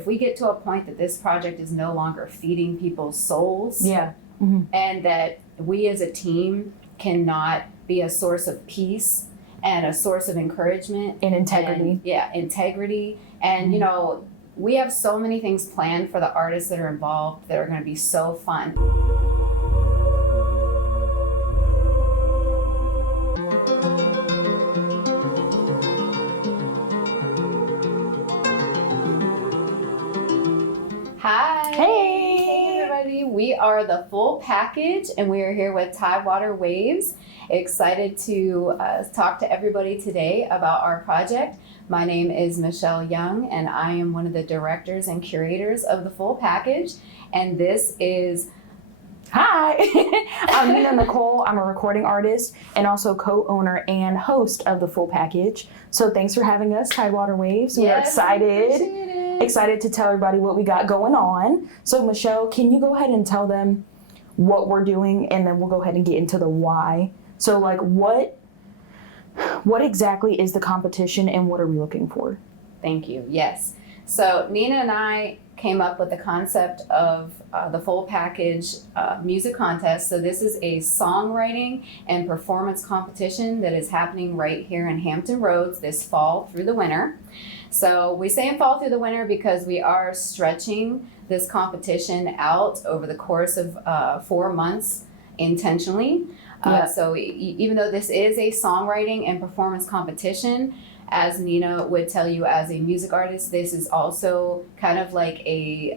if we get to a point that this project is no longer feeding people's souls, and that we as a team cannot be a source of peace and a source of encouragement and integrity. Integrity. And, you know, we have so many things planned for the artists that are involved that are going to be so fun. Hi. Hey everybody. We are the Full Package, and we are here with Tidewater Waves. Excited to talk to everybody today about our project. My name is Michele Young, and I am one of the directors and curators of the Full Package. And this is... Hi, I'm Nicholle. I'm a recording artist and also co-owner and host of the Full Package. So thanks for having us, Tidewater Waves. We're excited to tell everybody what we got going on. So Michele, can you go ahead and tell them what we're doing, and then we'll go ahead and get into the why. So like what exactly is the competition and what are we looking for? Thank you. Yes. So Nina and I came up with the concept of the Full Package music contest. So this is a songwriting and performance competition that is happening right here in Hampton Roads this fall through the winter. So we say fall through the winter because we are stretching this competition out over the course of 4 months intentionally. So even though this is a songwriting and performance competition, as Nina would tell you, as a music artist, this is also kind of like a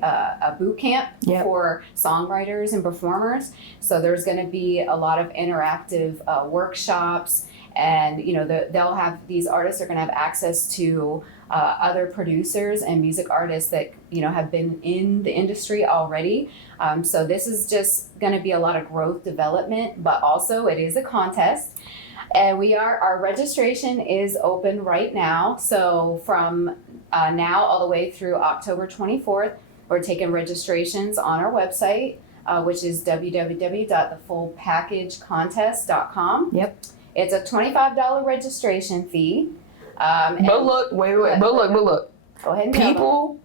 boot camp for songwriters and performers. So there's going to be a lot of interactive workshops, and you know they'll have, these artists are going to have access to other producers and music artists that have been in the industry already. So this is just going to be a lot of growth development, but also it is a contest. And our registration is open right now. So from now all the way through October 24th, we're taking registrations on our website, which is www.thefullpackagecontest.com. Yep. It's a $25 registration fee. But look. Go ahead and people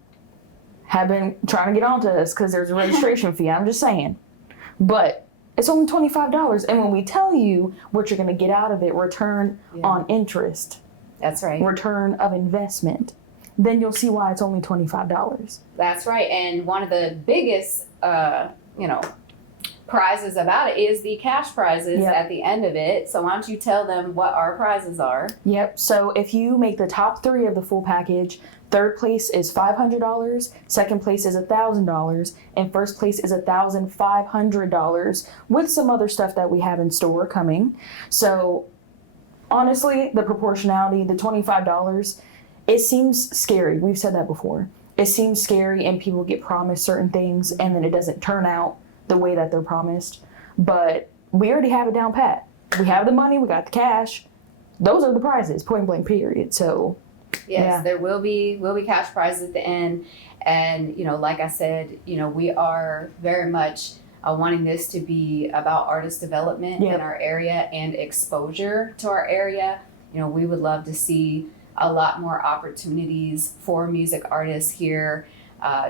have been trying to get onto us because there's a registration fee. I'm just saying. But it's only $25, and when we tell you what you're going to get out of it, return on interest. That's right. Return of investment. Then you'll see why it's only $25. That's right. And one of the biggest, prizes about it is the cash prizes at the end of it. So why don't you tell them what our prizes are? Yep. So if you make the top 3 of the Full Package, third place is $500, second place is $1,000, and first place is $1,500 with some other stuff that we have in store coming. So honestly, the proportionality, the $25, it seems scary. We've said that before. It seems scary, and people get promised certain things and then it doesn't turn out the way that they're promised. But we already have it down pat. We have the money, we got the cash. Those are the prizes, point blank period. So yes, there will be cash prizes at the end. And, like I said, we are very much wanting this to be about artist development in our area and exposure to our area. We would love to see a lot more opportunities for music artists here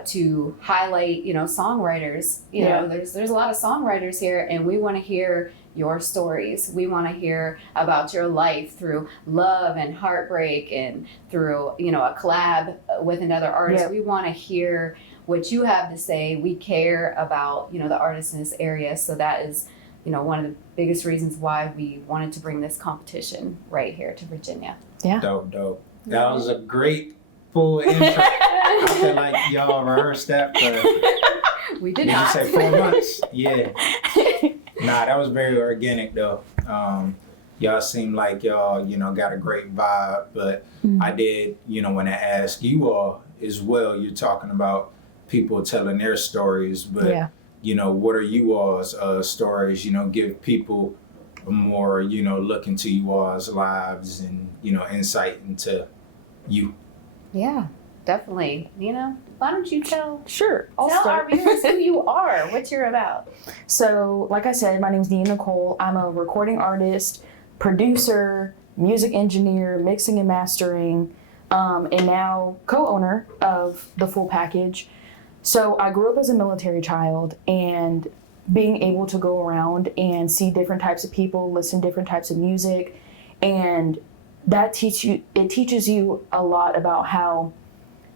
to highlight, songwriters. There's a lot of songwriters here, and we want to hear your stories. We want to hear about your life through love and heartbreak and through, a collab with another artist. We want to hear what you have to say. We care about, the artists in this area. So that is, one of the biggest reasons why we wanted to bring this competition right here to Virginia. Yeah. Dope. That was a great full intro. I feel like y'all rehearsed that for... We did not. You say 4 months? Yeah. Nah, that was very organic though. Y'all seem like y'all, got a great vibe, but I did, when I asked you all as well, you're talking about people telling their stories, but what are you all's stories? Give people a more, look into you all's lives and, insight into you. Yeah, definitely. Why don't you tell our viewers who you are, what you're about. So, like I said, my name is Nicholle. I'm a recording artist, producer, music engineer, mixing and mastering, and now co-owner of the Full Package. So I grew up as a military child, and being able to go around and see different types of people, listen to different types of music, and it teaches you a lot about how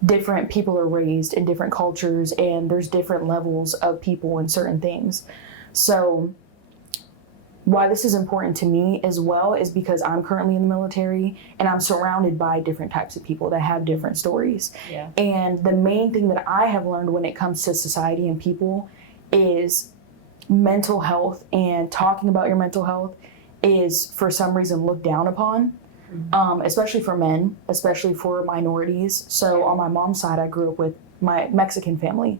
different people are raised in different cultures, and there's different levels of people in certain things. So why this is important to me as well is because I'm currently in the military, and I'm surrounded by different types of people that have different stories. Yeah. And the main thing that I have learned when it comes to society and people is mental health, and talking about your mental health is for some reason looked down upon. Especially for men, especially for minorities. So on my mom's side, I grew up with my Mexican family,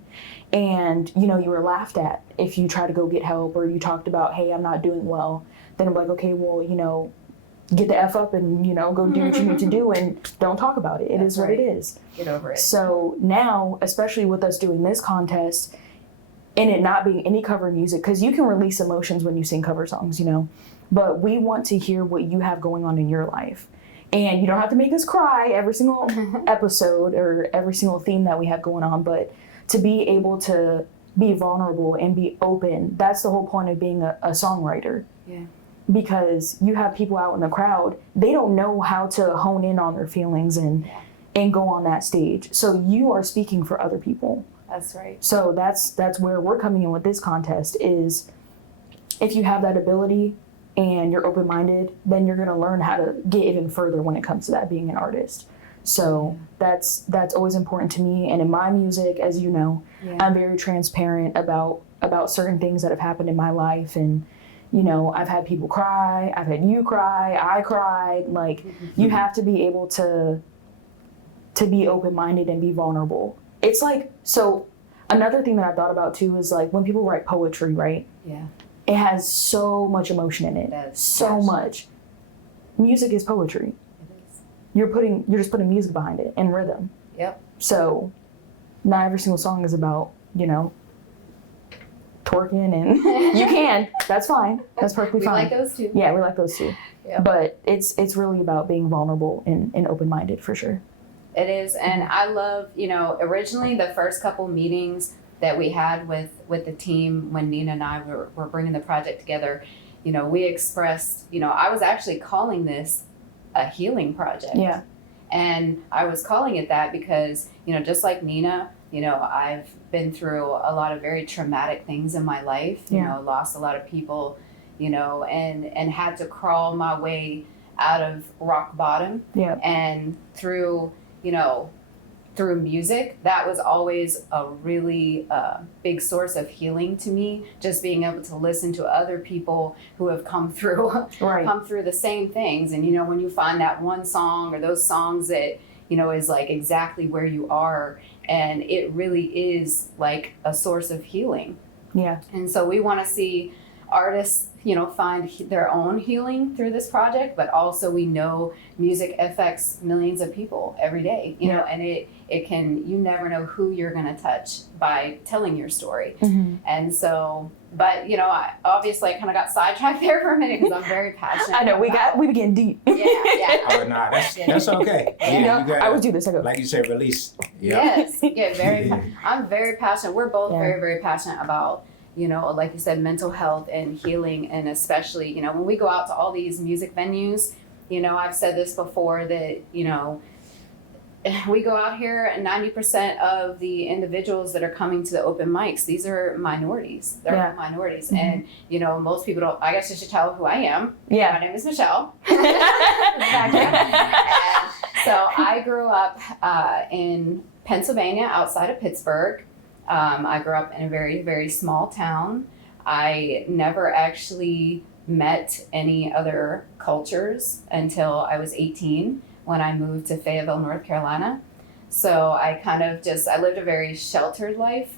and you were laughed at if you try to go get help, or you talked about, hey, I'm not doing well. Then I'm like, okay, well, get the F up and go do what you need to do, and don't talk about it. It That's is what right. it is. Get over it. So now, especially with us doing this contest, and it not being any cover music, because you can release emotions when you sing cover songs, but we want to hear what you have going on in your life. And you don't have to make us cry every single episode or every single theme that we have going on, but to be able to be vulnerable and be open, that's the whole point of being a songwriter. Yeah. Because you have people out in the crowd, they don't know how to hone in on their feelings and go on that stage. So you are speaking for other people. That's right. So that's where we're coming in with this contest is, if you have that ability and you're open-minded, then you're going to learn how to get even further when it comes to that, being an artist. So that's always important to me. And in my music, as you know, I'm very transparent about certain things that have happened in my life. And, I've had people cry, I've had you cry, I cried. Like, you have to be able to be open-minded and be vulnerable. It's like, so another thing that I thought about too is like when people write poetry, right? Yeah. It has so much emotion in it. That's so passion. much. Music is poetry. It is. You're just putting music behind it and rhythm. Yep. So not every single song is about, twerking, and you can. That's fine. That's perfectly We fine. like those too. Yeah, we like those too. Yep. But it's really about being vulnerable and open-minded for sure. It is, and I love, originally the first couple meetings that we had with the team when Nina and I were bringing the project together, we expressed, I was actually calling this a healing project. Yeah. And I was calling it that because, just like Nina, I've been through a lot of very traumatic things in my life, lost a lot of people, and had to crawl my way out of rock bottom. Yeah. And through music, that was always a really big source of healing to me, just being able to listen to other people who have come through the same things. And when you find that one song or those songs that is like exactly where you are, and it really is like a source of healing. Yeah. And so we want to see artists find their own healing through this project, but also we know music affects millions of people every day, and it can, you never know who you're going to touch by telling your story. Mm-hmm. And so, but I obviously kind of got sidetracked there for a minute because I'm very passionate. I know, we be getting deep. Yeah. Oh, nah, that's okay. Yeah. You gotta, I would do this. I go, like you said, release. Yes. Yeah, I'm very passionate. We're both Yeah. very, very passionate about, like you said, mental health and healing. And especially, when we go out to all these music venues, I've said this before that, we go out here and 90% of the individuals that are coming to the open mics, these are minorities. They're minorities. Mhm. And, most people don't, I guess you should tell who I am. Yeah. My name is Michele. And so I grew up in Pennsylvania, outside of Pittsburgh. I grew up in a very, very small town. I never actually met any other cultures until I was 18 when I moved to Fayetteville, North Carolina. So I I lived a very sheltered life,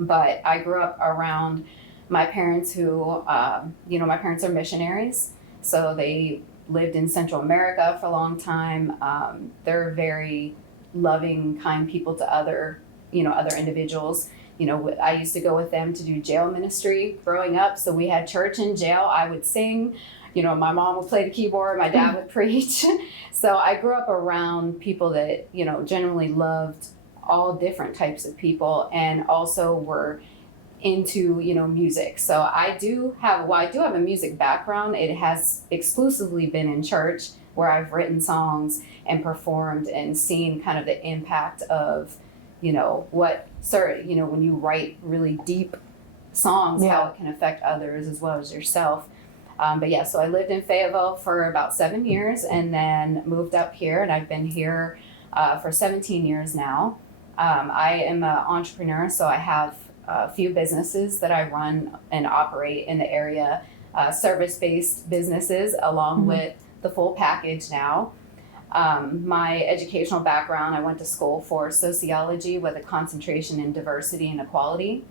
but I grew up around my parents who, my parents are missionaries. So they lived in Central America for a long time. They're very loving, kind people to other individuals. I used to go with them to do jail ministry growing up. So we had church in jail. I would sing. My mom would play the keyboard, my dad would preach. So I grew up around people that, generally loved all different types of people and also were into, music. So I do have a music background. It has exclusively been in church where I've written songs and performed and seen kind of the impact of, when you write really deep songs, how it can affect others as well as yourself. So I lived in Fayetteville for about 7 years and then moved up here, and I've been here for 17 years now. I am an entrepreneur, so I have a few businesses that I run and operate in the area, service-based businesses along with the full package now. My educational background, I went to school for sociology with a concentration in diversity and equality.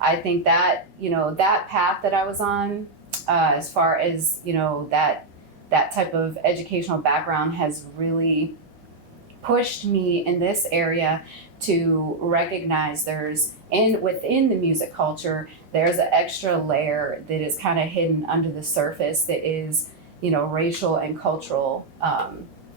I think that, that path that I was on, as far as, that type of educational background has really pushed me in this area to recognize within the music culture, there's an extra layer that is kind of hidden under the surface that is, racial and cultural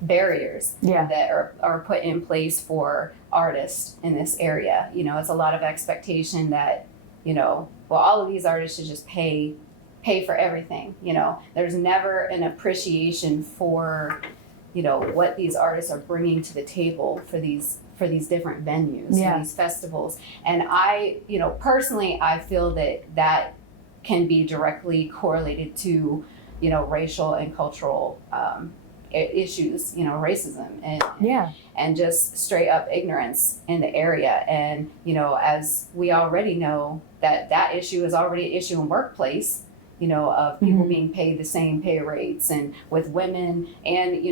barriers that are put in place for artists in this area. It's a lot of expectation that, all of these artists should just pay for everything. There's never an appreciation for, what these artists are bringing to the table for these different venues, for these festivals. And I, personally, I feel that can be directly correlated to, racial and cultural issues, racism and just straight up ignorance in the area. And, as we already know, that issue is already an issue in workplace, of people being paid the same pay rates, and with women and,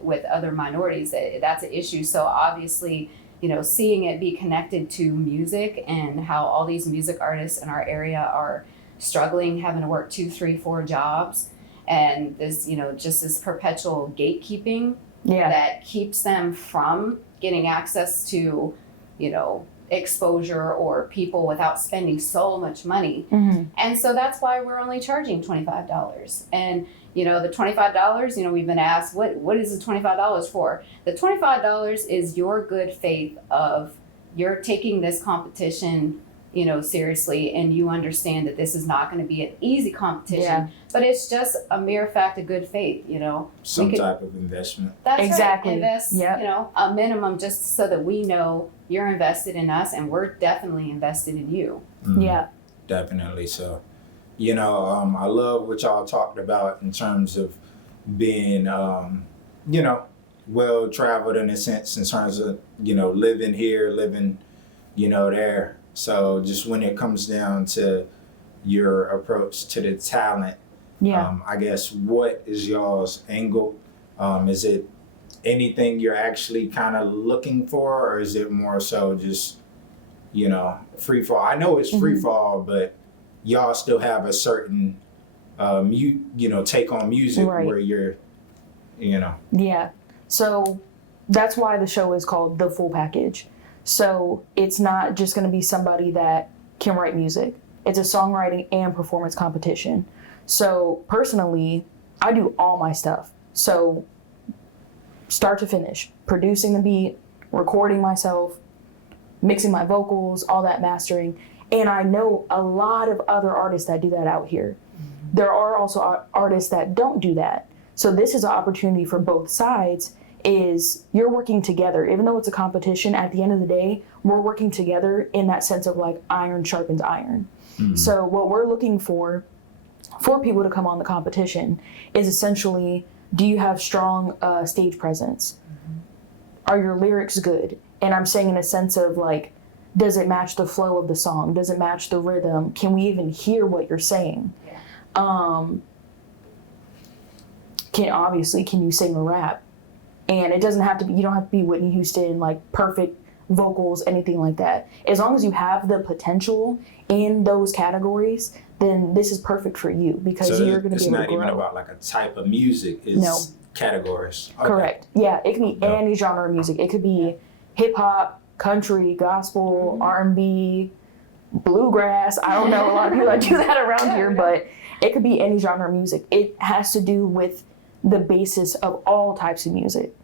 with other minorities, that's an issue. So obviously, seeing it be connected to music and how all these music artists in our area are struggling, having to work 2, 3, 4 jobs, and this, just this perpetual gatekeeping that keeps them from getting access to, exposure or people without spending so much money. And so that's why we're only charging $25. And, the $25, we've been asked, what is the $25 for? The $25 is your good faith of you're taking this competition, seriously, and you understand that this is not going to be an easy competition, but it's just a mere fact of good faith, Some type of investment. That's exactly. right. Invest, a minimum just so that we know you're invested in us and we're definitely invested in you. Definitely. So, I love what y'all talked about in terms of being, well traveled in a sense in terms of, living here, living, there. So just when it comes down to your approach to the talent, I guess, what is y'all's angle? Is it anything you're actually kind of looking for, or is it more so just, free fall? I know it's free fall, but y'all still have a certain, take on music where you're, Yeah. So that's why the show is called The Full Package. So it's not just going to be somebody that can write music. It's a songwriting and performance competition. So personally, I do all my stuff. So start to finish, producing the beat, recording myself, mixing my vocals, all that mastering. And I know a lot of other artists that do that out here. There are also artists that don't do that. So this is an opportunity for both sides. Is you're working together, even though it's a competition, at the end of the day, we're working together in that sense of like iron sharpens iron. So what we're looking for people to come on the competition is essentially, do you have strong stage presence? Are your lyrics good? And I'm saying in a sense of like, does it match the flow of the song? Does it match the rhythm? Can we even hear what you're saying? Can you sing a rap? And it doesn't have to be, you don't have to be Whitney Houston, like perfect vocals, anything like that. As long as you have the potential in those categories, then this is perfect for you because you're going to be able to grow. It's not even about like a type of music, it's categories. Okay. Correct. Yeah, it can be any genre of music. It could be hip hop, country, gospel, R&B, bluegrass. I don't know a lot of people that do that around here, but it could be any genre of music. It has to do with the basis of all types of music.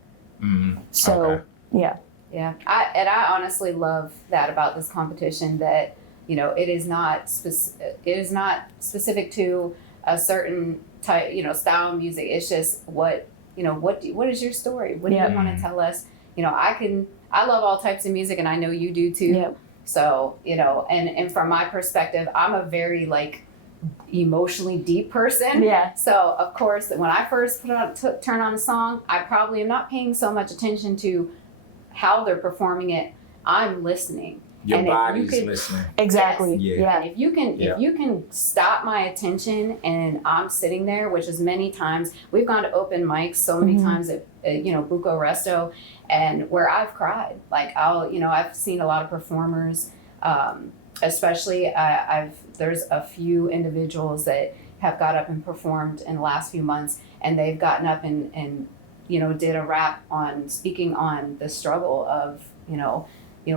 So, Okay. yeah. Yeah, I honestly love that about this competition, that it is not specific to a certain type style of music. It's just what is your story? What do you want to tell us? I love all types of music, and I know you do too. Yep. So and from my perspective, I'm a very like emotionally deep person. Yeah. So of course, when I first turn on a song, I probably am not paying so much attention to how they're performing it. I'm listening. Your And if body's you could- listening. Exactly. Yes. Yeah. And if you can stop my attention and I'm sitting there, which is many times, we've gone to open mics so many times at Buco Resto, and where I've cried. Like I've seen a lot of performers, especially there's a few individuals that have got up and performed in the last few months, and they've gotten up and did a rap on speaking on the struggle of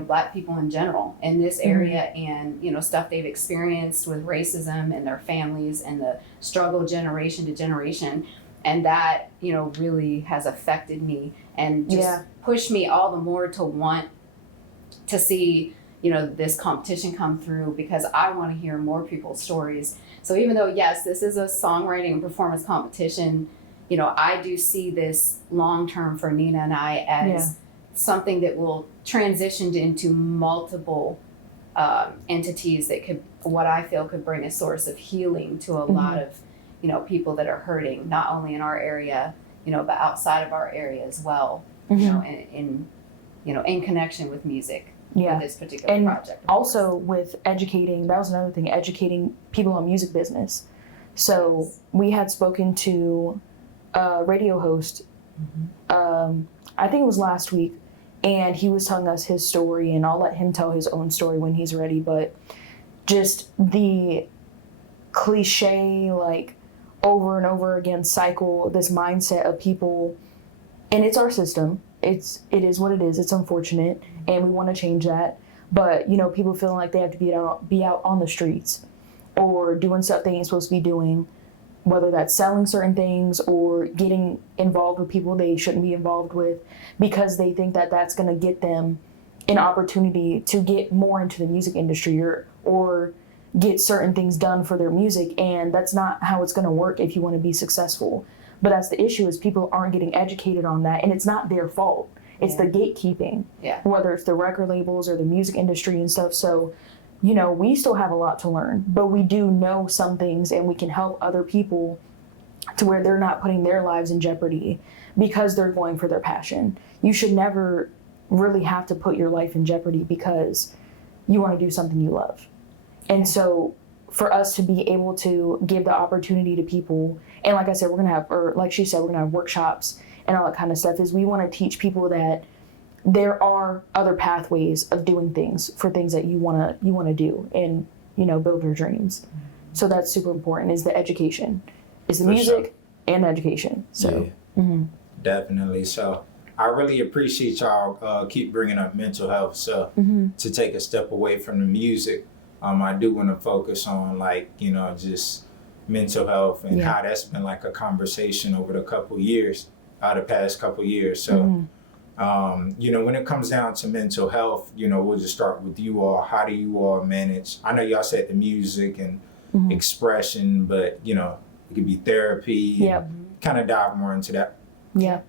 Black people in general in this area, and stuff they've experienced with racism and their families and the struggle generation to generation, and that really has affected me and just pushed me all the more to want to see this competition come through, because I want to hear more people's stories. So even though yes, this is a songwriting and performance competition, I do see this long term for Nina and I as something that will transition into multiple entities that what I feel could bring a source of healing to a lot of people that are hurting, not only in our area, but outside of our area as well. In connection with music. Yeah. With this particular And project. also with educating, that was another thing, educating people on music business. So we had spoken to a radio host, I think it was last week, and he was telling us his story, and I'll let him tell his own story when he's ready, but just the cliche, like over and over again cycle, this mindset of people, and it's our system. It is what it is. It's unfortunate, and we want to change that. But people feeling like they have to be out on the streets, or doing stuff they ain't supposed to be doing, whether that's selling certain things or getting involved with people they shouldn't be involved with, because they think that that's going to get them an opportunity to get more into the music industry or get certain things done for their music, and that's not how it's going to work if you want to be successful. But that's the issue, is people aren't getting educated on that, and it's not their fault. It's the gatekeeping, whether it's the record labels or the music industry and stuff. So, we still have a lot to learn, but we do know some things, and we can help other people to where they're not putting their lives in jeopardy because they're going for their passion. You should never really have to put your life in jeopardy because you want to do something you love. And so for us to be able to give the opportunity to people, and like I said, we're going to have, or like she said, we're going to have workshops and all that kind of stuff, is we want to teach people that there are other pathways of doing things for things that you want to do and, build your dreams. So that's super important, is the education, is the music and the education. So Definitely. So I really appreciate y'all keep bringing up mental health. So to take a step away from the music, I do want to focus on just mental health and how that's been like a conversation over the past couple years. So, when it comes down to mental health, we'll just start with you all. How do you all manage? I know y'all said the music and expression, but it could be therapy. Kind of dive more into that. Yeah.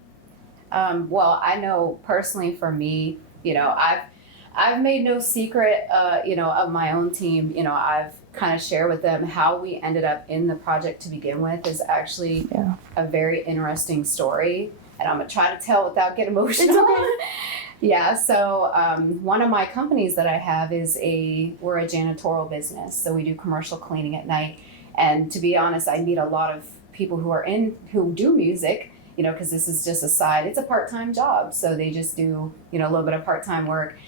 Well, I know personally for me, I've made no secret, of my own team. I've kind of shared with them how we ended up in the project to begin with is actually a very interesting story. And I'm going to try to tell without getting emotional. It's okay. Yeah, so one of my companies that I have we're a janitorial business. So we do commercial cleaning at night. And to be honest, I meet a lot of people who do music, because this is just it's a part-time job. So they just do, a little bit of part-time work.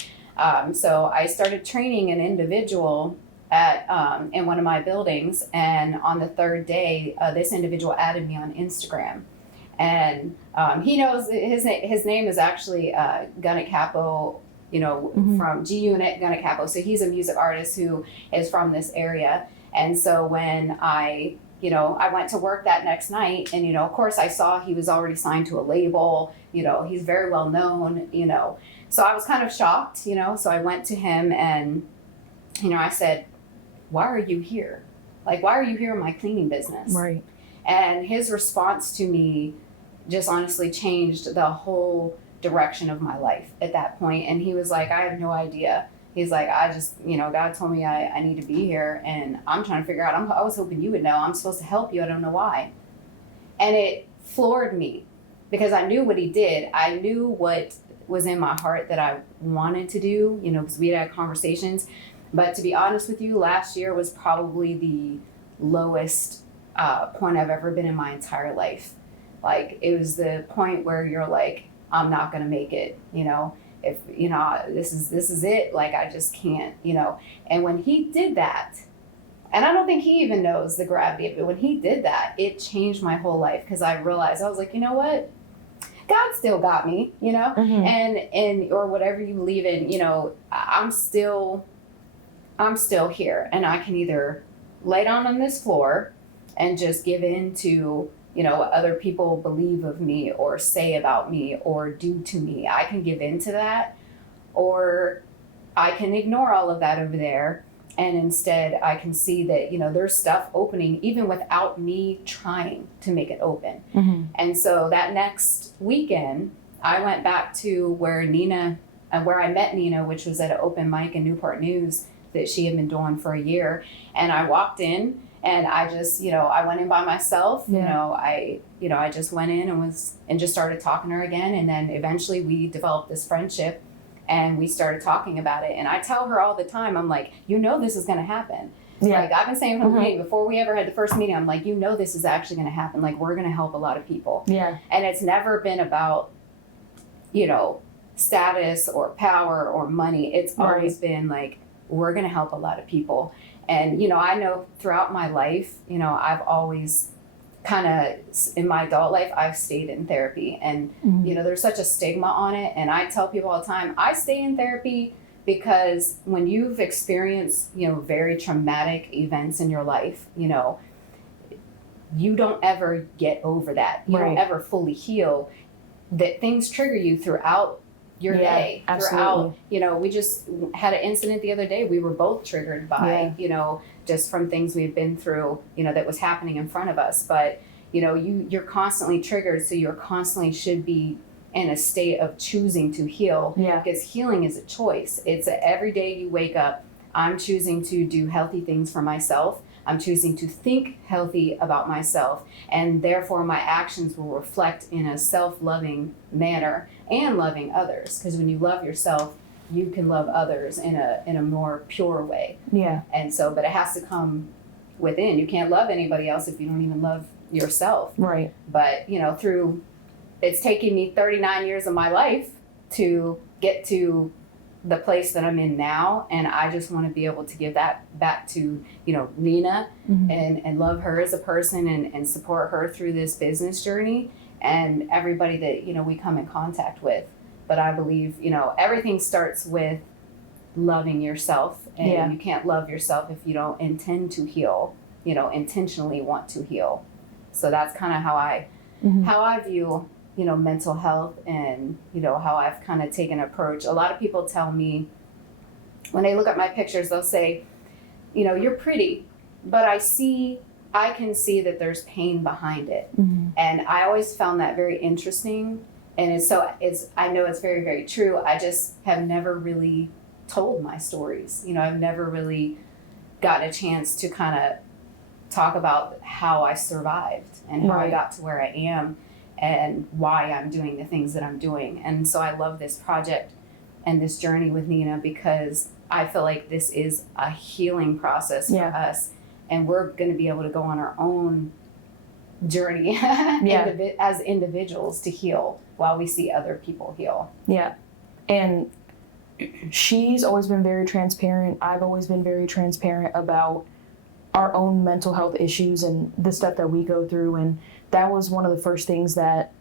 So I started training an individual in one of my buildings, and on the third day, this individual added me on Instagram, and he knows his name is actually Gunnet Capo from G Unit, Gunna Capo. So he's a music artist who is from this area. And so when I went to work that next night, and, of course I saw he was already signed to a label, he's very well known, so I was kind of shocked, so I went to him and, I said, why are you here? Like, why are you here in my cleaning business? Right. And his response to me just honestly changed the whole direction of my life at that point. And he was like, I have no idea. He's like, I just, God told me I need to be here, and I'm trying to figure out, I was hoping you would know. I'm supposed to help you. I don't know why. And it floored me because I knew what he did. I knew what was in my heart that I wanted to do, because we had conversations. But to be honest with you, last year was probably the lowest point I've ever been in my entire life. Like, it was the point where you're like, I'm not going to make it, if this is it, like, I just can't, and when he did that, and I don't think he even knows the gravity of it, when he did that, it changed my whole life, because I realized, I was like, you know what, God still got me, and or whatever you believe in, I'm still here, and I can either lay down on this floor and just give in to what other people believe of me or say about me or do to me. I can give in to that, or I can ignore all of that over there, and instead I can see that there's stuff opening even without me trying to make it open. And so that next weekend I went back to where I met Nina, which was at an open mic in Newport News that she had been doing for a year, and I walked in. And I just, I went in by myself, I just went in and just started talking to her again. And then eventually we developed this friendship and we started talking about it. And I tell her all the time, I'm like, this is going to happen. Yeah. Like, I've been saying from the beginning, before we ever had the first meeting, I'm like, this is actually going to happen. Like, we're going to help a lot of people. Yeah. And it's never been about, status or power or money. It's always been like, we're going to help a lot of people. And, I know throughout my life, I've always kind of, in my adult life, I've stayed in therapy. And, there's such a stigma on it. And I tell people all the time, I stay in therapy because when you've experienced, very traumatic events in your life, you don't ever get over that. You don't ever fully heal. That things trigger you throughout your day, throughout, we just had an incident the other day. We were both triggered by, just from things we've been through, that was happening in front of us. But, you're constantly triggered. So you're constantly should be in a state of choosing to heal, because healing is a choice. It's every day you wake up, I'm choosing to do healthy things for myself. I'm choosing to think healthy about myself, and therefore my actions will reflect in a self-loving manner and loving others. Because when you love yourself, you can love others in a more pure way. Yeah. And so, but it has to come within. You can't love anybody else if you don't even love yourself. Right. But, it's taken me 39 years of my life to get to the place that I'm in now, and I just want to be able to give that back to Nina, and love her as a person, and support her through this business journey, and everybody that we come in contact with. But I believe everything starts with loving yourself, and you can't love yourself if you don't intend to heal, intentionally want to heal. So that's kind of how I view mental health, and, how I've kind of taken an approach. A lot of people tell me, when they look at my pictures, they'll say, you're pretty, but I can see that there's pain behind it. And I always found that very interesting. And I know it's very, very true. I just have never really told my stories. I've never really gotten a chance to kind of talk about how I survived and how I got to where I am, and why I'm doing the things that I'm doing. And so I love this project and this journey with Nina, because I feel like this is a healing process for us, and we're going to be able to go on our own journey as individuals to heal while we see other people heal. Yeah. And she's always been very transparent. I've always been very transparent about our own mental health issues and the stuff that we go through. And that was one of the first things that,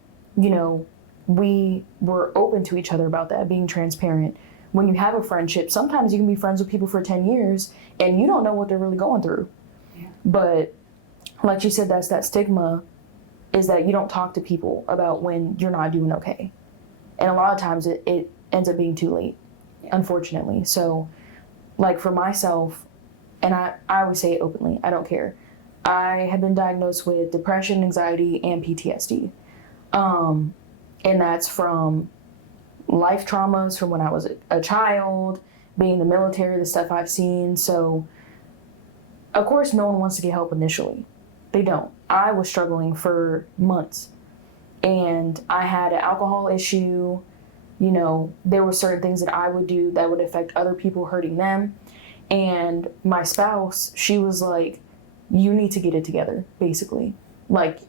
we were open to each other about, that, being transparent. when you have a friendship, sometimes you can be friends with people for 10 years and you don't know what they're really going through. Yeah. But like you said, that's that stigma, is that you don't talk to people about when you're not doing okay. And a lot of times it ends up being too late, unfortunately. So like for myself, and I always say it openly, I don't care. I have been diagnosed with depression, anxiety, and PTSD. And that's from life traumas from when I was a child, being in the military, the stuff I've seen. So of course no one wants to get help initially. They don't. I was struggling for months, and I had an alcohol issue. You know, there were certain things that I would do that would affect other people, hurting them. And my spouse, she was like, you need to get it together, basically. Like,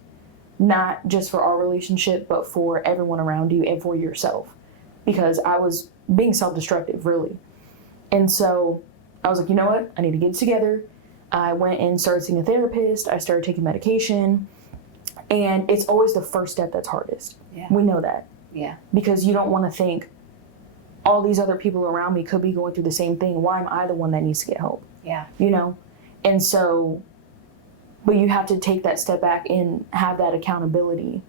not just for our relationship, but for everyone around you and for yourself. Because I was being self-destructive, really. And so I was like, you know what? I need to get it together. I went and started seeing a therapist. I started taking medication. And it's always the first step that's hardest. Yeah. We know that. Yeah. Because you don't want to think, all these other people around me could be going through the same thing. Why am I the one that needs to get help? Yeah. You know? And so, but you have to take that step back and have that accountability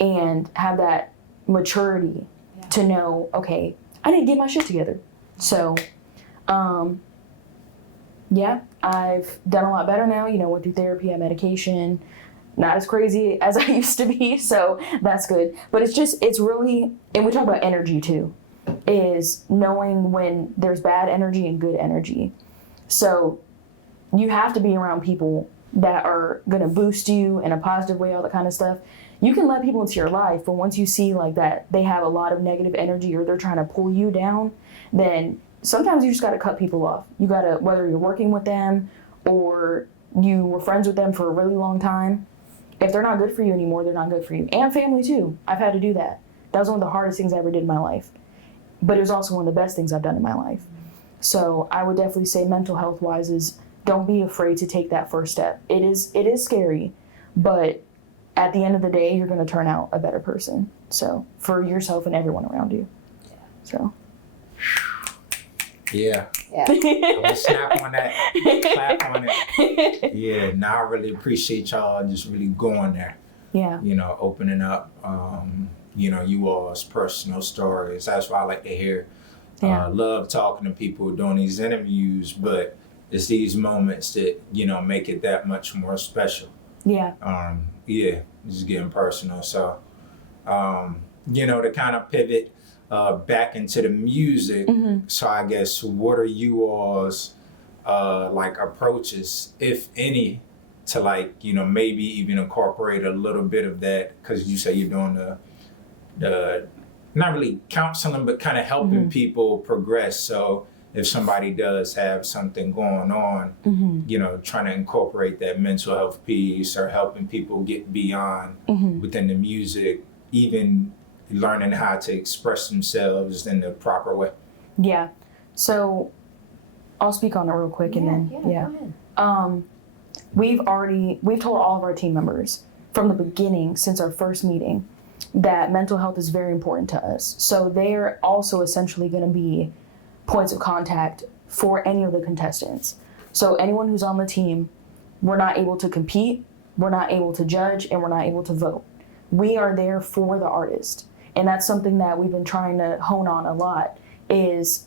and have that maturity to know, okay, I need to get my shit together. So, yeah, I've done a lot better now. You know, went through therapy, had medication. Not as crazy as I used to be, so that's good. But it's really, and we talk about energy too, is knowing when there's bad energy and good energy. So you have to be around people that are gonna boost you in a positive way, all that kind of stuff. You can let people into your life, but once you see like that they have a lot of negative energy or they're trying to pull you down, then sometimes you just gotta cut people off. You gotta, whether you're working with them or you were friends with them for a really long time, if they're not good for you anymore, they're not good for you. And family too. I've had to do that. That was one of the hardest things I ever did in my life. But it was also one of the best things I've done in my life. So I would definitely say mental health wise is don't be afraid to take that first step. It is scary, but at the end of the day, you're going to turn out a better person. So for yourself and everyone around you. So. Yeah. Yeah. I'm gonna snap on that, clap on it. Yeah, now I really appreciate y'all just really going there. Yeah. You know, opening up, you know, you all's personal stories. That's why I like to hear. Yeah. Love talking to people, doing these interviews, but it's these moments that, you know, make it that much more special. Yeah. Yeah, just getting personal. So, you know, to kind of pivot back into the music. Mm-hmm. So I guess what are you all's like approaches, if any, to like, you know, maybe even incorporate a little bit of that, because you say you're doing the not really counseling, but kind of helping Mm-hmm. people progress. So if somebody does have something going on, Mm-hmm. you know, trying to incorporate that mental health piece or helping people get beyond Mm-hmm. within the music, even learning how to express themselves in the proper way. Yeah. So I'll speak on it real quick and then, Go ahead. We've told all of our team members from the beginning, since our first meeting, that mental health is very important to us. So they're also essentially going to be points of contact for any of the contestants. So anyone who's on the team, we're not able to compete, we're not able to judge, and we're not able to vote. We are there for the artist. And that's something that we've been trying to hone on a lot, is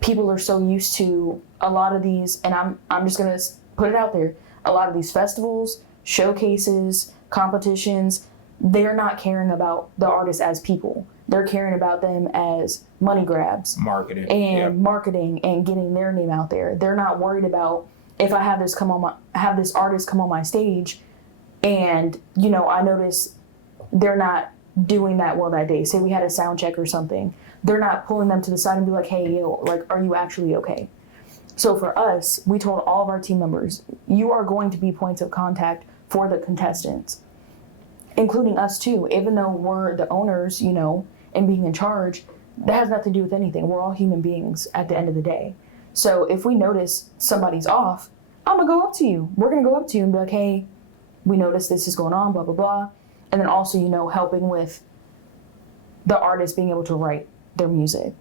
people are so used to a lot of these, and I'm just going to put it out there, a lot of these festivals, showcases, competitions, they're not caring about the artists as people. They're caring about them as money grabs. Marketing. And marketing and getting their name out there. They're not worried about if I have this artist come on my stage and, you know, I notice they're not doing that well that day. Say we had a sound check or something. They're not pulling them to the side and be like, hey, yo, like, are you actually okay? So for us, we told all of our team members, you are going to be points of contact for the contestants, including us too. Even though we're the owners, you know, and being in charge, that has nothing to do with anything. We're all human beings at the end of the day. So if we notice somebody's off, I'm gonna go up to you. We're gonna go up to you and be like, hey, we noticed this is going on, blah, blah, blah. And then also, you know, helping with the artist being able to write their music.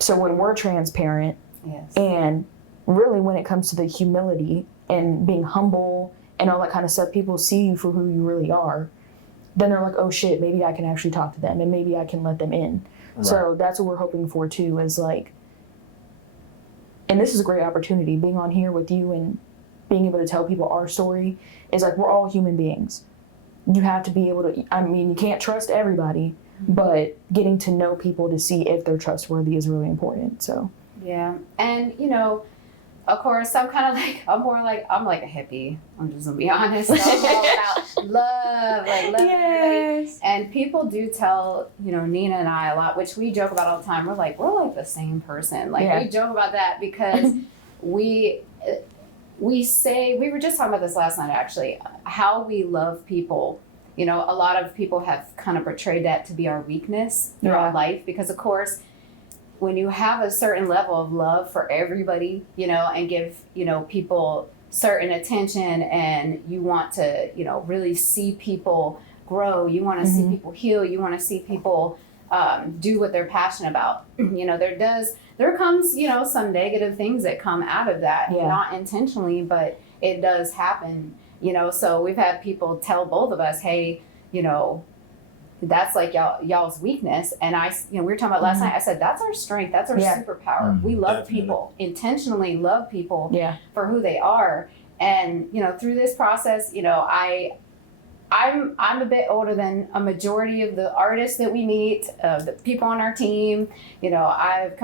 So when we're transparent, Yes. and really when it comes to the humility and being humble and all that kind of stuff, people see you for who you really are. Then they're like, oh shit, maybe I can actually talk to them and maybe I can let them in. Right. So that's what we're hoping for too, is like, and this is a great opportunity, being on here with you and being able to tell people our story is like, we're all human beings. You have to be able to, I mean, you can't trust everybody, but getting to know people to see if they're trustworthy is really important. So Yeah. And, you know, of course, I'm kind of like, I'm like a hippie. I'm just gonna be honest. I'm all about love, like love everybody. And people do tell, you know, Nina and I a lot, which we joke about all the time. We're like the same person. Like we joke about that because we say, we were just talking about this last night actually, how we love people. You know, a lot of people have kind of portrayed that to be our weakness throughout life because, of course, when you have a certain level of love for everybody, you know, and give, you know, people certain attention and you want to, you know, really see people grow, you want to see people heal, you want to see people do what they're passionate about. You know, there comes, you know, some negative things that come out of that, not intentionally, but it does happen, you know. So we've had people tell both of us, hey, you know, that's like y'all's weakness. And you know, we were talking about last night, I said, that's our strength. That's our superpower. We love people, intentionally love people for who they are. And, you know, through this process, you know, I'm a bit older than a majority of the artists that we meet, the people on our team. You know, I've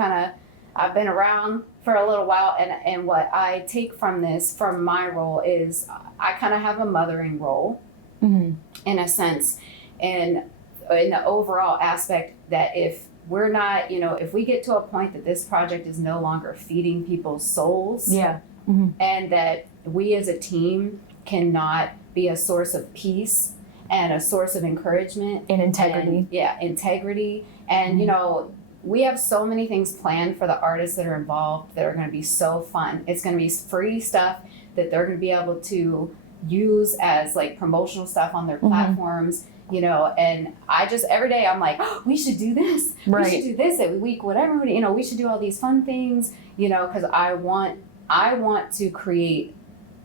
been around for a little while, and what I take from this, from my role, is I kind of have a mothering role in a sense. And in the overall aspect that if we're not, you know, if we get to a point that this project is no longer feeding people's souls, and that we as a team cannot be a source of peace and a source of encouragement and integrity. Integrity. And, you know, we have so many things planned for the artists that are involved that are going to be so fun. It's going to be free stuff that they're going to be able to use as like promotional stuff on their platforms. You know, and I just, every day I'm like, oh, we should do this. We should do this every week, whatever, you know, we should do all these fun things, you know, because I want to create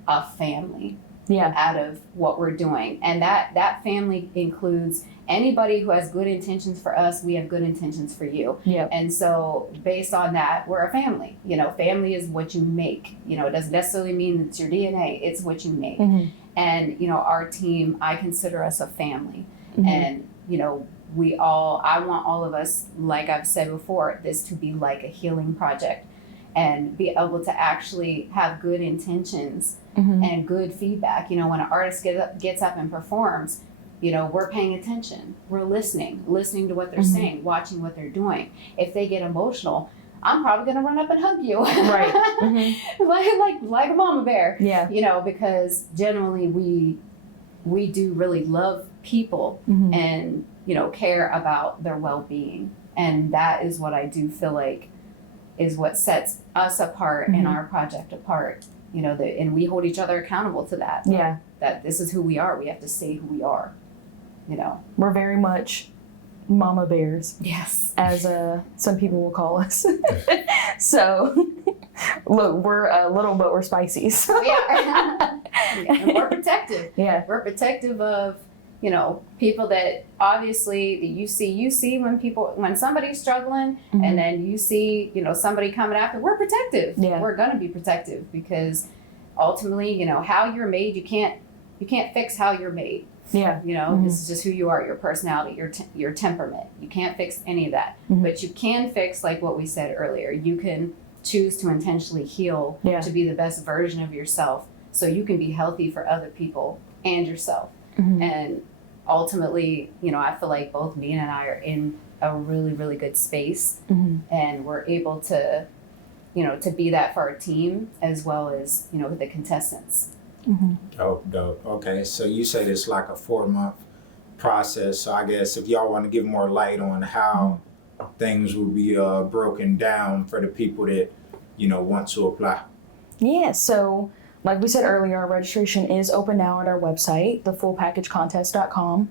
a family out of what we're doing. And that family includes anybody who has good intentions for us. We have good intentions for you. And so based on that, we're a family. You know, family is what you make. You know, it doesn't necessarily mean it's your DNA. It's what you make. And, you know, our team, I consider us a family. And, you know, I want all of us, like I've said before, this to be like a healing project and be able to actually have good intentions and good feedback. You know, when an artist gets up and performs, you know, we're paying attention. We're listening to what they're saying, watching what they're doing. If they get emotional, I'm probably gonna run up and hug you, like a mama bear. You know, because generally we do really love people and, you know, care about their well-being, and that is what I do feel like is what sets us apart and our project apart. You know, and we hold each other accountable to that. That this is who we are. We have to say who we are. You know, we're very much mama bears. Yes. As some people will call us. So, look, we're little, but we're spicy. So. And we're protective. We're protective of, you know, people that obviously you see when somebody's struggling and then you see, you know, somebody coming after, we're protective. We're going to be protective because ultimately, you know, how you're made, you can't fix how you're made. You know, this is just who you are, your personality, your temperament. You can't fix any of that. But you can fix, like what we said earlier, you can choose to intentionally heal to be the best version of yourself so you can be healthy for other people and yourself. And ultimately, you know, I feel like both Nina and I are in a really, really good space and we're able to, you know, to be that for our team as well as, you know, the contestants. Dope. Okay, so you said it's like a 4-month process. So I guess if y'all want to give more light on how things will be broken down for the people that, you know, want to apply. So like we said earlier, our registration is open now at our website, thefullpackagecontest.com.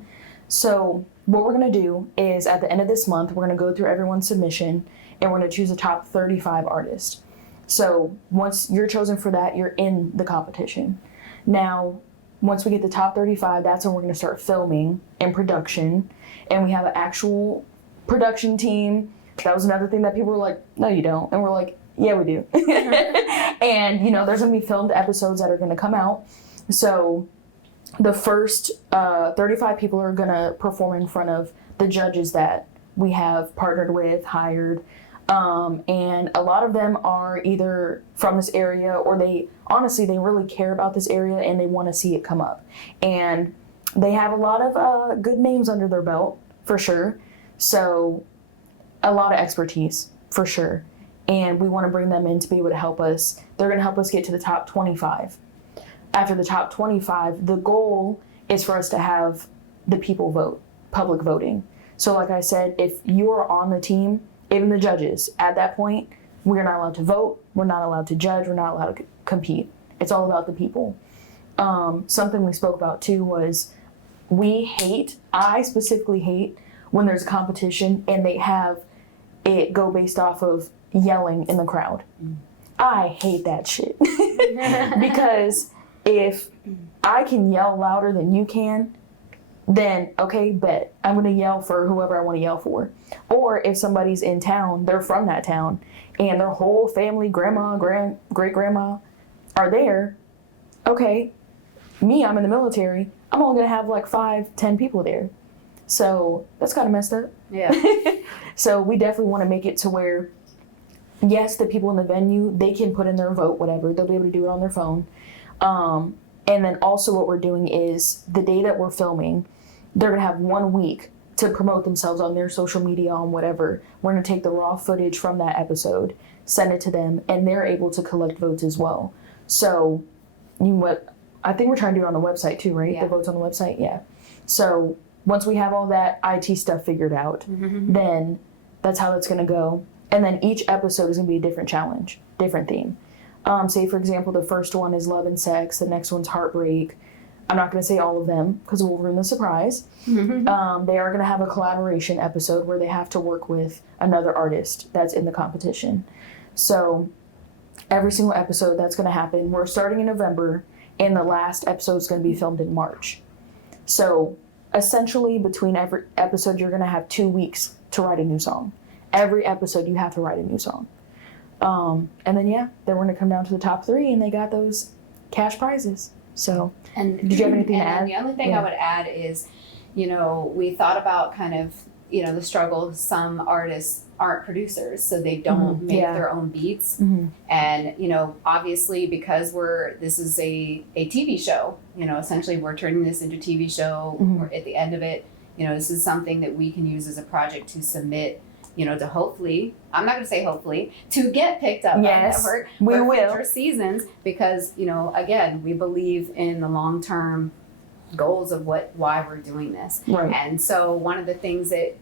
So what we're going to do is at the end of this month, we're going to go through everyone's submission and we're going to choose the top 35 artists. So once you're chosen for that, you're in the competition. Now, once we get the top 35, that's when we're going to start filming and production. And we have an actual production team. That was another thing that people were like, no, you don't. And we're like, yeah, we do. And, there's going to be filmed episodes that are going to come out. So the first 35 people are going to perform in front of the judges that we have partnered with, hired. And a lot of them are either from this area or they really care about this area and they want to see it come up. And they have a lot of good names under their belt, for sure. So a lot of expertise, for sure. And we want to bring them in to be able to help us. They're going to help us get to the top 25. After the top 25, the goal is for us to have the people vote, public voting. So like I said, if you are on the team, even the judges, at that point, we're not allowed to vote, we're not allowed to judge, we're not allowed to compete. It's all about the people. Something we spoke about too was I specifically hate when there's a competition and they have it go based off of yelling in the crowd. I hate that shit. Because if I can yell louder than you can, then okay, bet. I'm gonna yell for whoever I want to yell for. Or if somebody's in town, they're from that town, and their whole family, grandma, great-grandma, are there, okay, I'm in the military, I'm only gonna have like 5-10 people there. So that's kind of messed up. Yeah. So we definitely want to make it to where, yes, the people in the venue, they can put in their vote, whatever, they'll be able to do it on their phone. And then also what we're doing is the day that we're filming, they're going to have 1 week to promote themselves on their social media, on whatever. We're going to take the raw footage from that episode, send it to them, and they're able to collect votes as well. So, I think we're trying to do it on the website too, right? Yeah. The votes on the website, yeah. So once we have all that IT stuff figured out, then that's how it's going to go. And then each episode is going to be a different challenge, different theme. Say, for example, the first one is love and sex. The next one's heartbreak. I'm not going to say all of them because we'll ruin the surprise. They are going to have a collaboration episode where they have to work with another artist that's in the competition. So every single episode that's going to happen. We're starting in November, and the last episode is going to be filmed in March. So essentially, between every episode, you're going to have 2 weeks to write a new song. Every episode, you have to write a new song. And then then we're gonna come down to the top 3, and they got those cash prizes. So, and did you have anything to add? The only thing I would add is, we thought about kind of, the struggle. Some artists aren't producers, so they don't make their own beats. And, obviously because this is a TV show, essentially we're turning this into a TV show. We're at the end of it, this is something that we can use as a project to submit, to hopefully, I'm not going to say hopefully, to get picked up by network for future seasons, because, again, we believe in the long-term goals of why we're doing this. Right. And so one of the things that,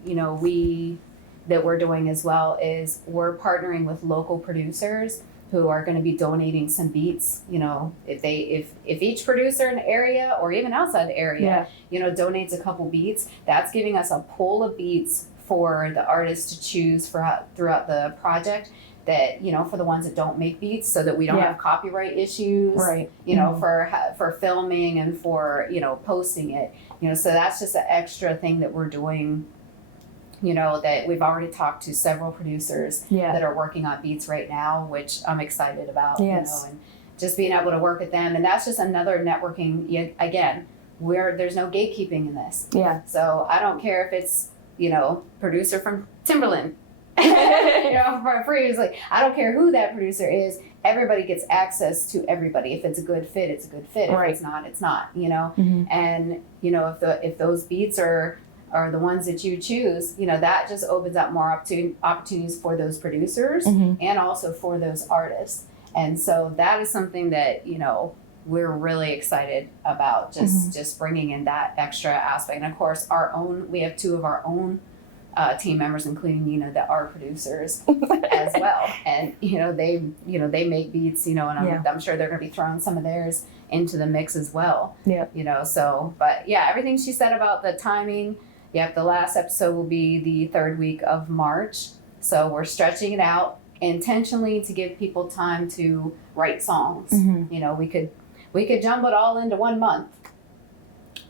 that we're doing as well is we're partnering with local producers who are going to be donating some beats. If each producer in the area or even outside the area, donates a couple beats, that's giving us a pool of beats for the artists to choose throughout the project, that for the ones that don't make beats, so that we don't have copyright issues, right? For filming and for posting it, so that's just an extra thing that we're doing. That we've already talked to several producers that are working on beats right now, which I'm excited about. And just being able to work with them, and that's just another networking. Again, there's no gatekeeping in this. So I don't care if it's producer from Timberland, for free. It's like, I don't care who that producer is. Everybody gets access to everybody. If it's a good fit, it's a good fit. Right. If it's not, it's not. And if those beats are the ones that you choose, that just opens up more opportunities for those producers and also for those artists. And so that is something that we're really excited about, just bringing in that extra aspect. And of course, we have 2 of our own team members, including Nina, that are producers as well. And they make beats, and I'm sure they're going to be throwing some of theirs into the mix as well. So, but everything she said about the timing. The last episode will be the 3rd week of March. So we're stretching it out intentionally to give people time to write songs. Mhm. You know, we could jump it all into 1 month,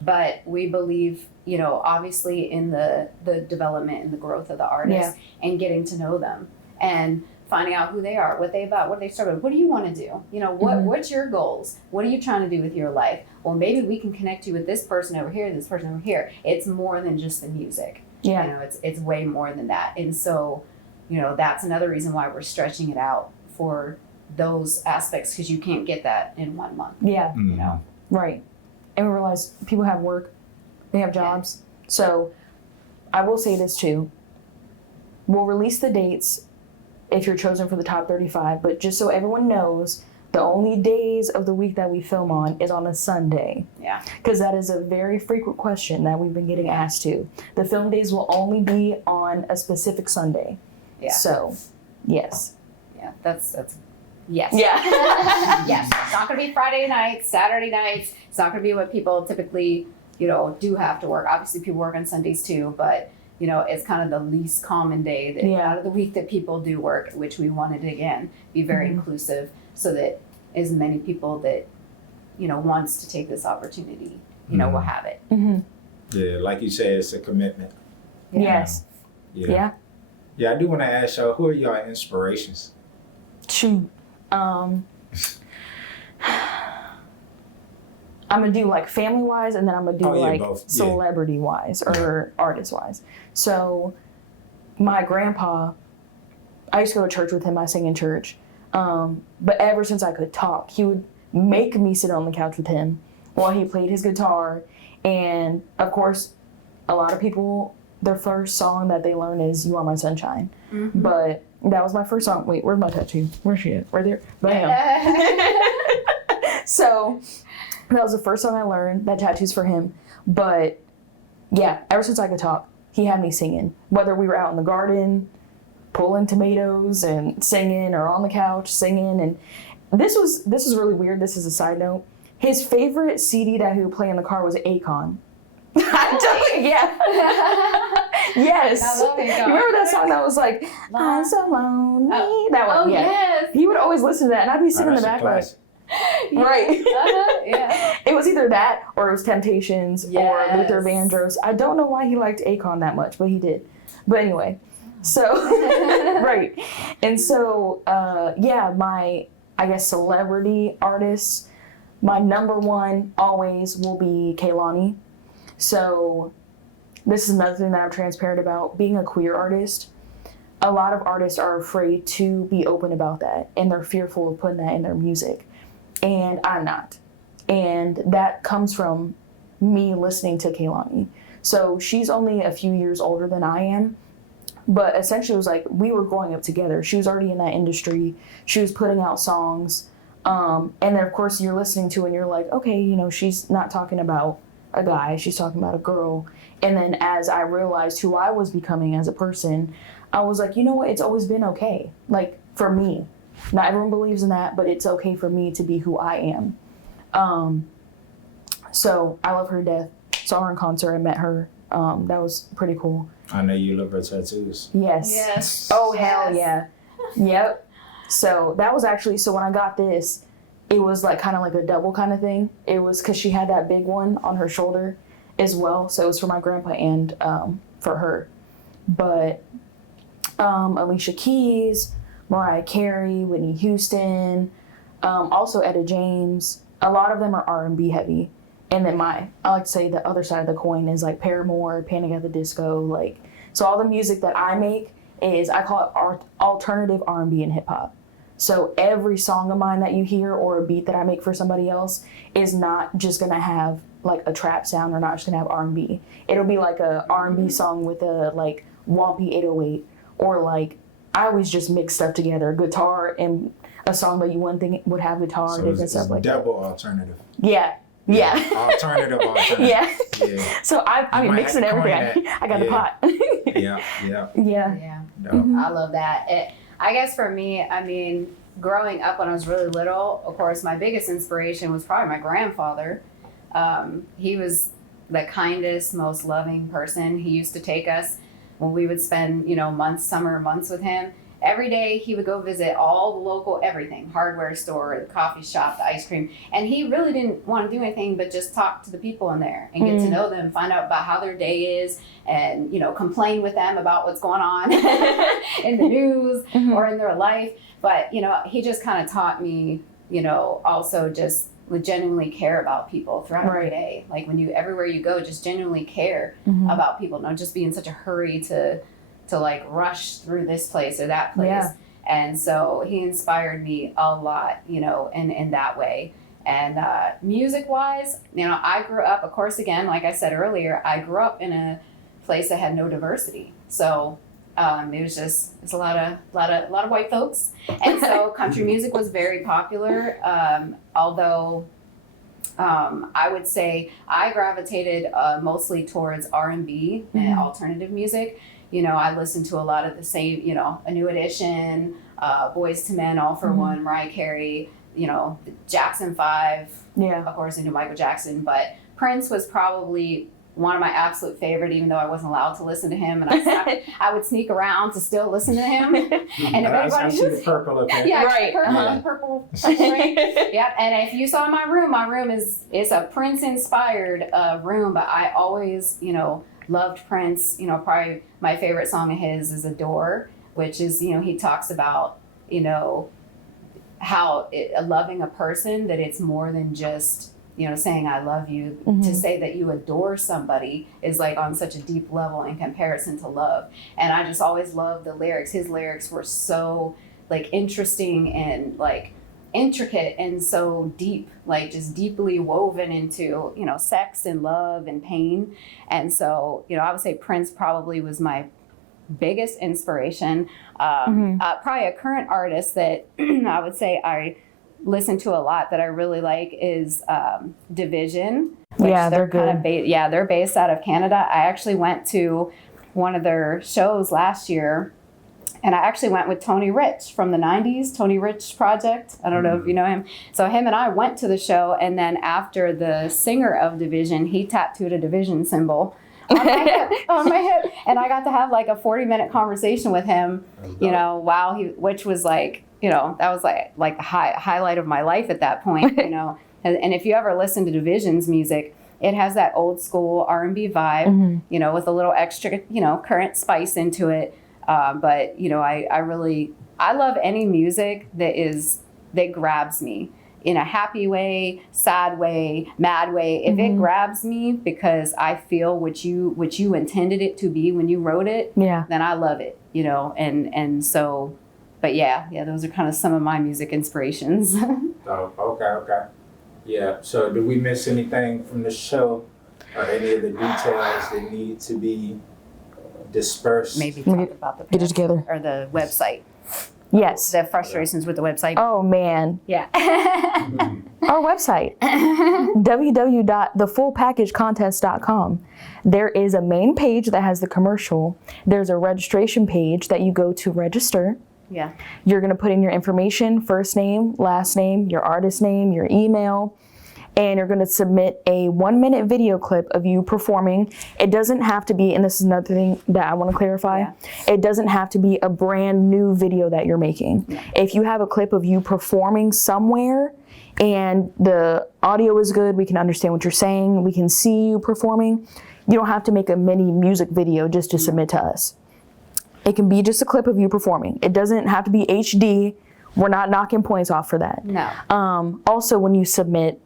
but we believe, you know, obviously in the development and the growth of the artist and getting to know them and finding out who they are, what they about, what they started, what do you want to do? You know, what's your goals? What are you trying to do with your life? Well, maybe we can connect you with this person over here, this person over here. It's more than just the music. Yeah. You know, it's way more than that. And so, you know, that's another reason why we're stretching it out for those aspects, because you can't get that in 1 month. Yeah. Mm-hmm. You know. Right. And we realize people have work, they have jobs. So I will say this too. We'll release the dates if you're chosen for the top 35, but just so everyone knows, the only days of the week that we film on is on a Sunday. Yeah. Because that is a very frequent question that we've been getting asked to. The film days will only be on a specific Sunday. Yeah. So, yes. Yeah. That's yes. Yeah. Yes. It's not going to be Friday nights, Saturday nights. It's not going to be what people typically, you know, do have to work. Obviously, people work on Sundays too, but, you know, it's kind of the least common day that out of the week that people do work, which we wanted to, again, be very inclusive so that as many people that, you know, wants to take this opportunity, you know, will have it. Mm-hmm. Yeah, like you said, it's a commitment. Yeah. Yes. Yeah. Yeah, I do want to ask y'all, who are y'all inspirations? Shoot. I'm gonna do like family wise, and then I'm gonna do both. Celebrity wise or artist wise. So my grandpa, I used to go to church with him. I sang in church. But ever since I could talk, he would make me sit on the couch with him while he played his guitar. And of course, a lot of people, their first song that they learn is "You Are My Sunshine." Mm-hmm. But that was my first song. Wait, where's my tattoo? Where's she at? Right there. Bam. So that was the first song I learned. That tattoo's for him. But yeah, ever since I could talk, he had me singing. Whether we were out in the garden, pulling tomatoes and singing, or on the couch singing. And this was really weird. This is a side note. His favorite CD that he would play in the car was Akon. Yeah. Yes. I love Akon. You remember that song that was like, I'm so lonely? That one. Oh, yeah. yes. He would always listen to that, and I'd be sitting in the back like, right. Yeah. It was either that or it was Temptations or Luther Vandross. I don't know why he liked Akon that much, but he did. But anyway, so, right. And so, my, I guess, celebrity artists, my number one always will be Kehlani. So this is another thing that I'm transparent about. Being a queer artist, a lot of artists are afraid to be open about that, and they're fearful of putting that in their music. And I'm not. And that comes from me listening to Kehlani. So she's only a few years older than I am, but essentially it was like we were growing up together. She was already in that industry. She was putting out songs. And then of course you're listening to it and you're like, okay, you know, she's not talking about a guy, she's talking about a girl. And then as I realized who I was becoming as a person, I was like, you know what, it's always been okay. Like, for me. Not everyone believes in that, but it's okay for me to be who I am. So I love her to death. Saw her in concert, I met her. That was pretty cool. I know you love her tattoos. Yes. Oh, hell yeah. Yep. So that was actually, so when I got this, it was like kind of like a double kind of thing. It was because she had that big one on her shoulder as well. So it was for my grandpa and for her. But Alicia Keys, Mariah Carey, Whitney Houston, also Etta James. A lot of them are R&B heavy. And then I like to say the other side of the coin is like Paramore, Panic at the Disco. Like, so all the music that I make is, I call it alternative R&B and hip hop. So every song of mine that you hear or a beat that I make for somebody else is not just gonna have like a trap sound or not just gonna have R&B. It'll be like a R&B song with a like wompy 808, or like I always just mix stuff together, guitar and a song that you wouldn't think would have guitar, So different it's stuff like double alternative. Yeah. Yeah. Alternative. Yeah. Yeah. So I mean, mixing everything. I got the pot. Yeah. Yeah. No. Mm-hmm. I love that. I guess for me, I mean, growing up when I was really little, of course, my biggest inspiration was probably my grandfather. He was the kindest, most loving person. He used to take us when we would spend, summer months with him, every day he would go visit all the local everything, hardware store, the coffee shop, the ice cream. And he really didn't want to do anything but just talk to the people in there and get to know them, find out about how their day is, and, complain with them about what's going on in the news or in their life. But, he just kind of taught me, also just genuinely care about people throughout every day. Like everywhere you go, just genuinely care about people. Don't just be in such a hurry to like rush through this place or that place. Yeah. And so he inspired me a lot, in that way. And music wise, I grew up, of course, again, like I said earlier, I grew up in a place that had no diversity. So it's a lot of white folks. And so country music was very popular. Although I would say I gravitated mostly towards R&B and alternative music. I listened to a lot of the same, A New Edition, Boyz II Men, All for One, Mariah Carey, the Jackson 5, of course, into Michael Jackson. But Prince was probably one of my absolute favorite, even though I wasn't allowed to listen to him. And I would sneak around to still listen to him. And if I see the purple up there. Yeah, right. Purple. Right. Yep. And if you saw my room is a Prince-inspired room. But I always, loved Prince. Probably my favorite song of his is Adore, which is, he talks about, how loving a person, that it's more than just, saying I love you. To say that you adore somebody is like on such a deep level in comparison to love. And I just always loved the lyrics. His lyrics were so like interesting and like intricate and so deep, like just deeply woven into, sex and love and pain. And so, I would say Prince probably was my biggest inspiration. Probably a current artist that I would say I listen to a lot that I really like is Division. They're good. They're based out of Canada. I actually went to one of their shows last year. And I actually went with Tony Rich from the 90s, Tony Rich Project. I don't know if you know him. So him and I went to the show, and then after the singer of Division, he tattooed a Division symbol on my hip. And I got to have like a 40-minute conversation with him, which was like, that was like the highlight of my life at that point, And if you ever listen to Division's music, it has that old school R&B vibe, with a little extra, current spice into it. But I love any music that grabs me in a happy way, sad way, mad way. If it grabs me because I feel what you intended it to be when you wrote it, then I love it, and so, but those are kind of some of my music inspirations. Oh, okay. Yeah. So did we miss anything from the show or any of the details that need to be dispersed? Maybe talk about the get it together or the website. Yes. The frustrations with the website. Oh man. Yeah. Our website, www.thefullpackagecontest.com. There is a main page that has the commercial. There's a registration page that you go to register. Yeah. You're going to put in your information, first name, last name, your artist name, your email, and you're going to submit a 1-minute video clip of you performing. It doesn't have to be, and this is another thing that I want to clarify, it doesn't have to be a brand new video that you're making. Yeah. If you have a clip of you performing somewhere and the audio is good, we can understand what you're saying, we can see you performing, you don't have to make a mini music video just to submit to us. It can be just a clip of you performing. It doesn't have to be HD. We're not knocking points off for that. No. Also, when you submit,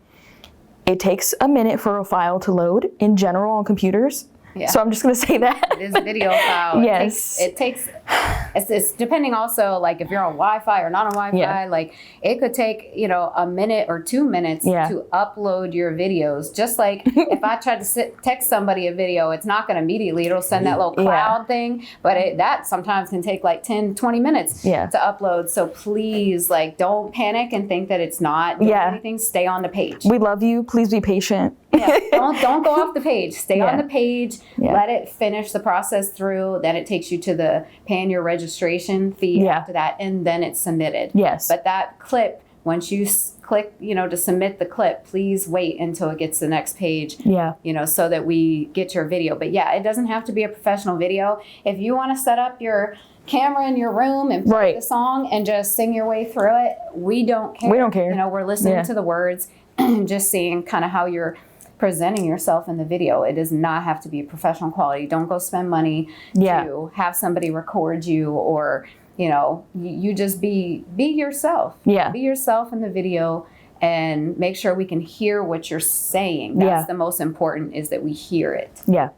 it takes a minute for a file to load in general on computers. Yeah. So I'm just going to say that. It is a video file. Yes. It's depending also, like if you're on Wi-Fi or not on Wi-Fi, like it could take, a minute or 2 minutes to upload your videos. Just like if I tried to text somebody a video, it's not going to immediately, it'll send that little cloud thing. But that sometimes can take like 10, 20 minutes to upload. So please, like, don't panic and think that it's not doing anything. Stay on the page. We love you. Please be patient. Don't go off the page. Stay on the page. Let it finish the process through. Then it takes you to the paying your registration fee after that, and then it's submitted. Yes. But that clip once you click, to submit the clip, please wait until it gets to the next page, Yeah. so that we get your video. But yeah, it doesn't have to be a professional video. If you want to set up your camera in your room and play Right. the song and just sing your way through it, we don't care. We don't care. We're listening Yeah. to the words and just seeing kind of how you're presenting yourself in the video. It does not have to be professional quality. Don't go spend money Yeah. to have somebody record you, or you just be yourself. Yeah. Be yourself in the video and make sure we can hear what you're saying. That's Yeah. the most important, is that we hear it. Yeah.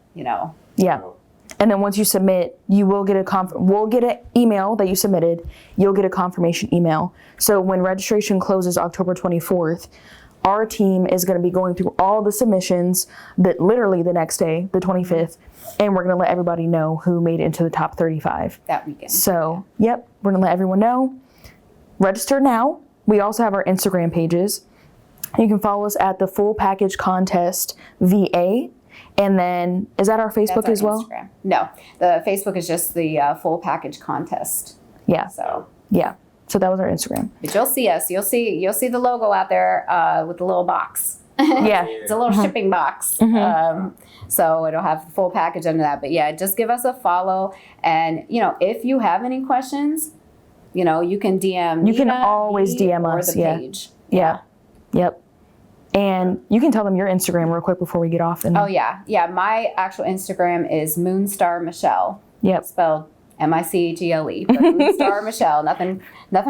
Yeah. And then once you submit, you will get we'll get an email that you submitted. You'll get a confirmation email. So when registration closes October 24th, our team is going to be going through all the submissions that literally the next day, the 25th, and we're going to let everybody know who made it into the top 35 that weekend. So, yep, we're going to let everyone know. Register now. We also have our Instagram pages. You can follow us at the Full Package Contest VA. And then, is that our Facebook That's our as well? Instagram. No, the Facebook is just the Full Package Contest. Yeah. So, Yeah. So that was our Instagram. but you'll see us. You'll see the logo out there with the little box. Yeah. It's a little shipping box. So it'll have the full package under that. But yeah, just give us a follow. And, if you have any questions, you can DM. You can Nina, always me, DM or us, the yeah. page. Yeah. Yep. And you can tell them your Instagram real quick before we get off. And Oh yeah. My actual Instagram is Moonstar Michele. Yep. Spelled Micheale. But Moonstar Michele. Nothing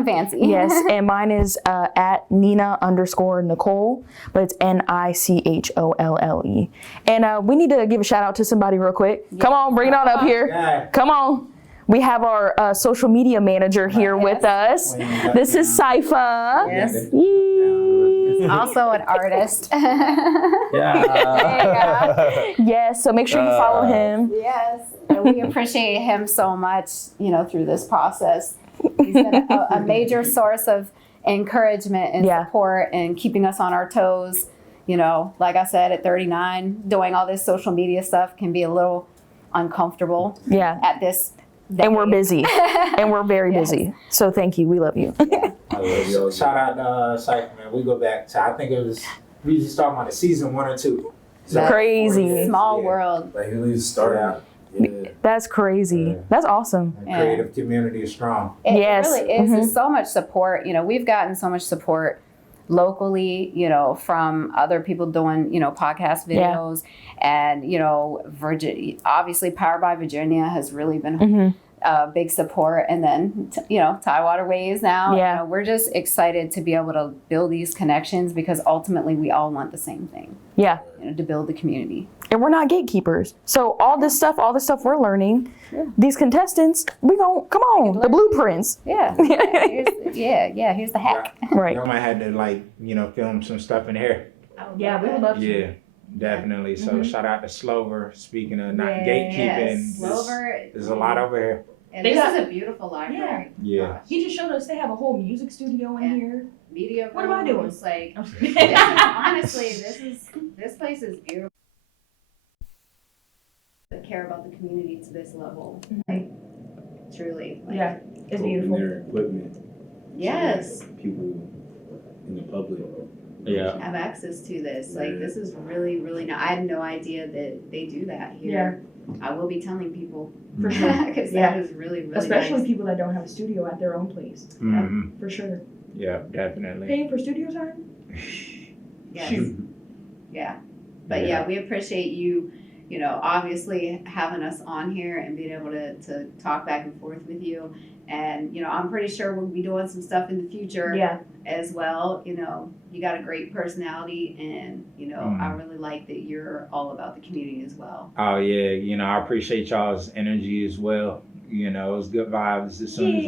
fancy. Yes, and mine is at Nina_Nicholle, but it's Nicholle. And we need to give a shout out to somebody real quick. Come on, bring it on up here. Yeah. Come on. We have our social media manager here with us. This is Sypha. Yes. Yee. Also an artist. Yeah. Yes, so make sure you follow him. Yes, and we appreciate him so much, through this process. He's been a major source of encouragement and Yeah. support and keeping us on our toes. Like I said, at 39, doing all this social media stuff can be a little uncomfortable Yeah. at this And we're day. busy. And we're very busy. So thank you. We love you. I love you. Shout out to Cypher, man. We go back to, I think we just talking about the season 1 or 2. That's Crazy. Small Yeah. world. Like he leaves started. Yeah. That's crazy. Yeah. That's awesome. The creative community is strong. It Yes. really is. Mhm. There's so much support. We've gotten so much support locally, from other people doing, podcast Yeah. videos. And, Virginia, obviously Powered by Virginia has really been Mhm. big support. And then, Tidewater Ways now. Yeah. We're just excited to be able to build these connections, because ultimately we all want the same thing, Yeah. to build the community. And we're not gatekeepers. So all this stuff we're learning, these contestants, we gon' come on, the blueprints. Yeah. Here's the hack. Right. Y'all might have to film some stuff in here. Yeah, we would love to. Yeah, definitely. So shout out to Slover. Speaking of not gatekeeping, Slover. there's a lot over here. And They this got- is a beautiful library. Yeah. He just showed us they have a whole music studio in here. Media What am I doing? rooms, like honestly, this place is beautiful. To care about the community to this level, like truly. Like, Yeah, it's Open beautiful. their equipment. Yes, So people in the public. Yeah. have access to this. Like this is really, really. I had no idea that they do that Yeah. here. I will be telling people For sure. because Yeah. that is really, really Especially nice. people that don't have a studio at their own place. Hmm. For sure. Yeah, definitely. Paying for studio time? Yes. Shoot. Yeah. But yeah, we appreciate you, obviously having us on here and being able to talk back and forth with you. And, I'm pretty sure we'll be doing some stuff in the future Yeah. as well. You got a great personality and, I really like that you're all about the community as well. Oh yeah, I appreciate y'all's energy as well. It was good vibes as soon as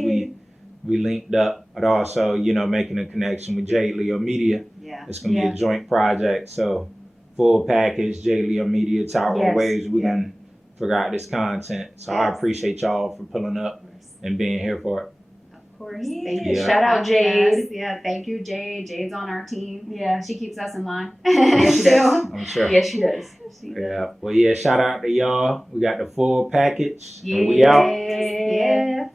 we linked up, but also, making a connection with J. Leo Media. Yeah. It's gonna be a joint project, so full package, J. Leo Media, Tower Yes. Waves. We can figure out this content. So I Yes. appreciate y'all for pulling up Of course. and being here for it. Of course. Yeah. Thank you. Shout out Jade. Yeah, thank you, Jade. Jade's on our team. Yeah. She keeps us in line. Yes, she does. I'm sure. Yes, she does. She does. Yeah. Well, yeah. Shout out to y'all. We got the full package. And we out. Yeah.